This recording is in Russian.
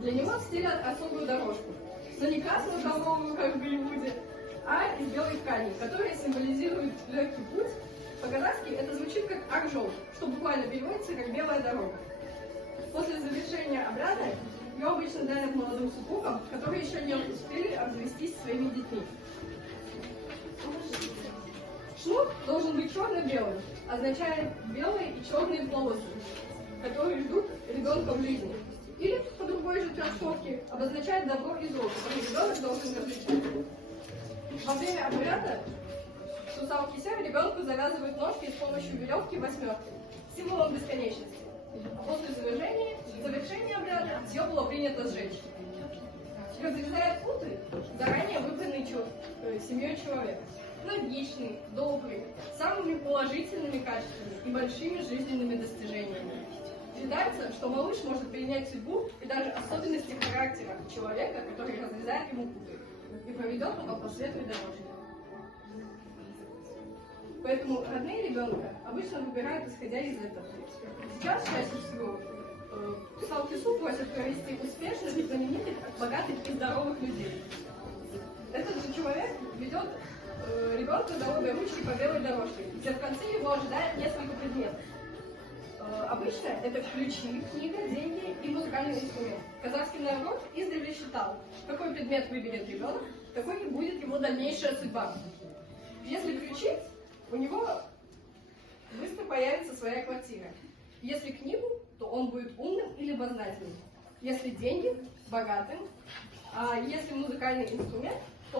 Для него стелят особую дорожку, но не красную ковровую, как в Голливуде, а из белой ткани, которая символизирует легкий путь. По-казахски это звучит как «акжол», что буквально переводится как «белая дорога». После завершения обряда ее обычно дарят молодым супругам, которые еще не успели обзавестись своими детьми. Шнур должен быть черно-белым, означает белые и черные полосы, которые ждут ребенка в жизни. Или, по другой же трактовке, обозначает добро и зло, которые ребенок должен различать. Во время обряда Сусал Кисер ребенку завязывают ножки с помощью веревки восьмерки, символом бесконечности. А после завершения обряда ее было принято сжечь. Разрезают путы заранее выбранный семьей человека. Логичный, добрый, с самыми положительными качествами и большими жизненными достижениями. Считается, что малыш может перенять судьбу и даже особенности характера человека, который разрезает ему путы, и проведет его по светлой дорожке. Поэтому родные ребенка обычно выбирают, исходя из этого. Сейчас, чаще всего, Салкису просят провести успешных, знаменитых, богатых и здоровых людей. Этот же человек ведет ребенка дорогой ручки по белой дорожке, где в конце его ожидает несколько предметов. Обычно это ключи, книга, деньги и музыкальный инструмент. Казахский народ издревле считал, какой предмет выберет ребенок, такой и будет его дальнейшая судьба. Если ключи, у него быстро появится своя квартира. Если книгу, то он будет умным и любознательным. Если деньги – богатым. А если музыкальный инструмент –